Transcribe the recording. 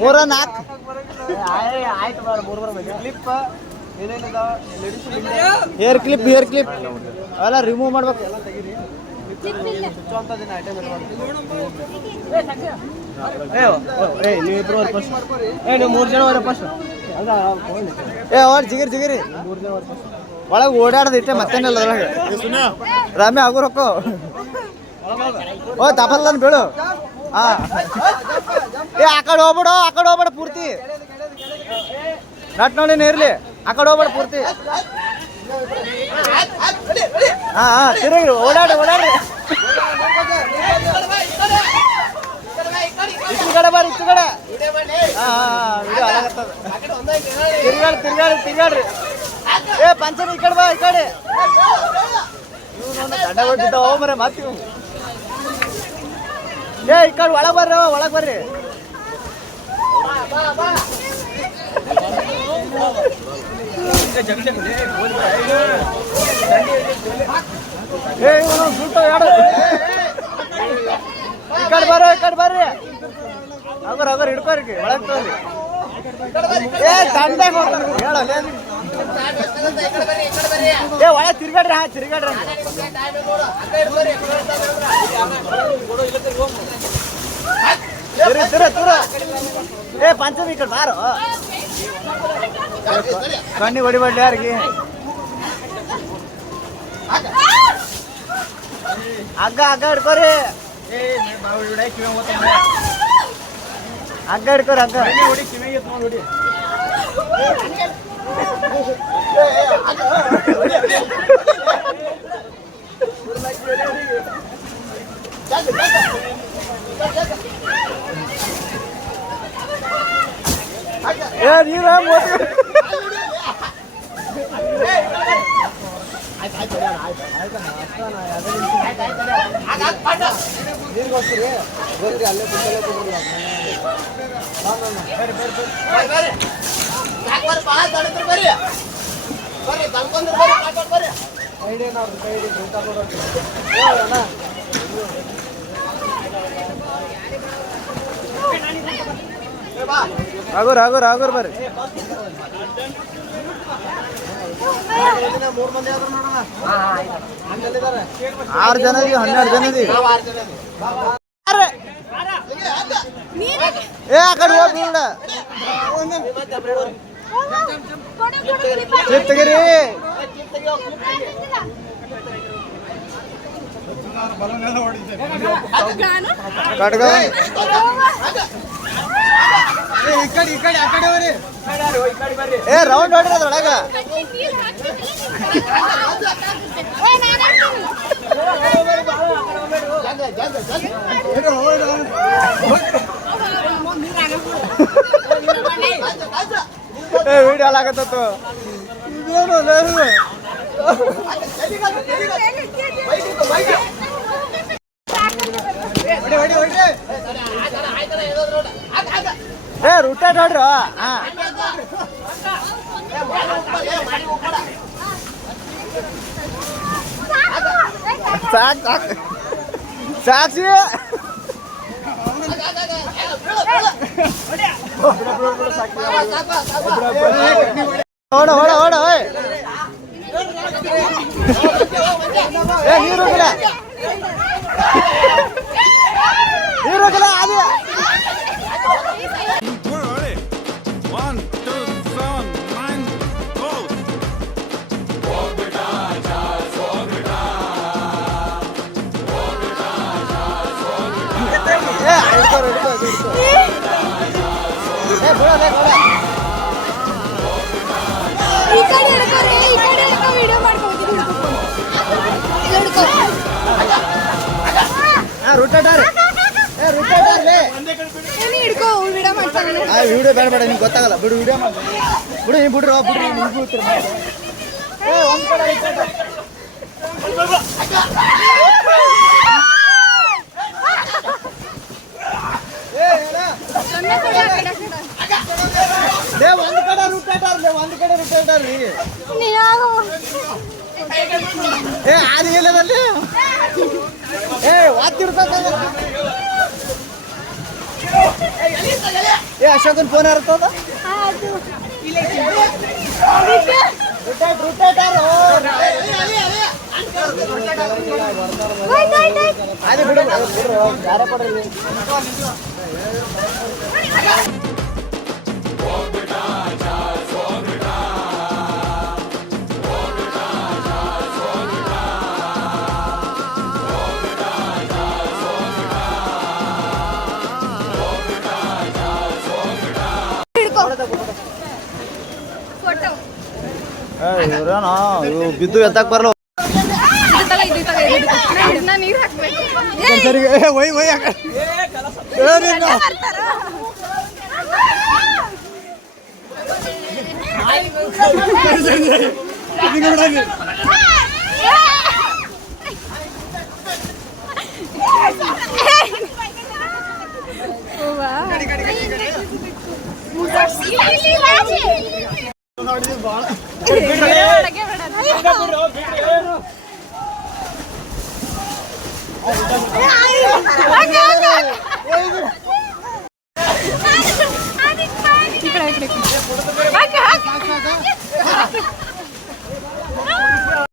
ಮೂರ ನಾಲ್ಕು hair clip ಅವೆಲ್ಲ ರಿಮೂವ್ ಮಾಡ್ಬೇಕು. ನೀವು 3 ಜನ ಫಸ್ಟ್ ಜಿಗಿರಿ ಒಳಗೆ ಓಡಾಡದ ಇಟ್ಟೆ ಮತ್ತೇನಿಲ್ಲ ಅದ್ರಾಗ. ರಾಮೆ ಆಗು ರೊಕ್ಕ ಓ ತಪಲ್ಲ ಬೀಳು. ಹಾ ಆ ಕಡೆ ಹೋಗ್ಬೇಡ ಪೂರ್ತಿ ನಟ್ ನೋಡಿ ಇರ್ಲಿ. ಆ ಕಡೆ ಹೋಗ್ಬೇಡ ಪೂರ್ತಿ. ಹಾ ತಿರುಗ್ರಿ ಓಡಾಡ್ರಿ ಇಷ್ಟು ಕಡೆ ಬರ್ರಿ ಇಷ್ಟು ಕಡೆ. ತಿರ್ಗಾಡ್ರಿ ಪಂಚಮಿ ಈ ಕಡೆ ಬಾ ಈ ಕಡೆ. ಗಡ್ಡ ಕೊಟ್ಟಿದ್ದ ಮರೆ ಮಾತಿ ಈ ಕಡೆ ಒಳಗೆ ಬರ್ರಿ. ಈ ಕಡೆ ಬರ್ರಿ ಅಗರ್ ಹಿಡ್ಕೋರಿ ಒಳಗೆ ತೋರಿ. ಒಳಗೆ ತಿರ್ಗಾಡ್ರಿ ಪಂಚಮಿ ಈ ಕಡೆ ಬಾರು. ಕಣ್ಣಿ ಹೊಡಿಬಡ್ಲಿ ಯಾರಿಗೆ. ಹಗ್ಗ ಹಿಡ್ಕೋರಿ. ಹಗ್ಗ ಹಿಡ್ಕೋರಿ ಹೊಡಿ. ಆಗೂರ್ ಬರ್ರಿ. 6 ಜನ 12 ಜನ ಆ ಕಡೆ ಹೋಗ್ಬಿಡ ಚಿತ್ತಗಿರಿ. ಕಡ್ಗ ರೌಂಡ್ ಹೊಡ್ರಿ ಅದ್ರೊಳಗ. ವಿಡಿಯೋ ಆಗತ್ತತ್ತು ರೂಟ ನೋಡ್ರು. ಸಾಕ್ಷಿ ಓಡ ನೀರು ಅದು ವಿಡಿಯೋ ಬೇಡ ಬೇಡ ನಿಮ್ಗೆ ಗೊತ್ತಾಗಲ್ಲ ಬಿಡು. ವಿಡಿಯೋ ಬಿಡು ನೀವು ಬಿಡ್ರಿ ಒಂದ್ ಕಡೆ ರುಟ್ಟಾಡ್ರಿ. ಅದು ಎಲ್ಲದಲ್ಲಿ ವಾತಿರ್ತ ಏ ಅಶೋಕನ್ ಫೋನ್ ಇರ್ತದ ಅದೇ ಬಿಡು ಯಾರ ಕೊಡ್ರಿ ಇವ್ರೇನೋ ಇವು ಬಿದ್ದು ಎತ್ತಕ್ ಬರಲ್ಲ ನೀರ್ ಹಾಕ್ಬೇಕು ಒಯ್ ಒಯ್ ಈ ಕಡೆ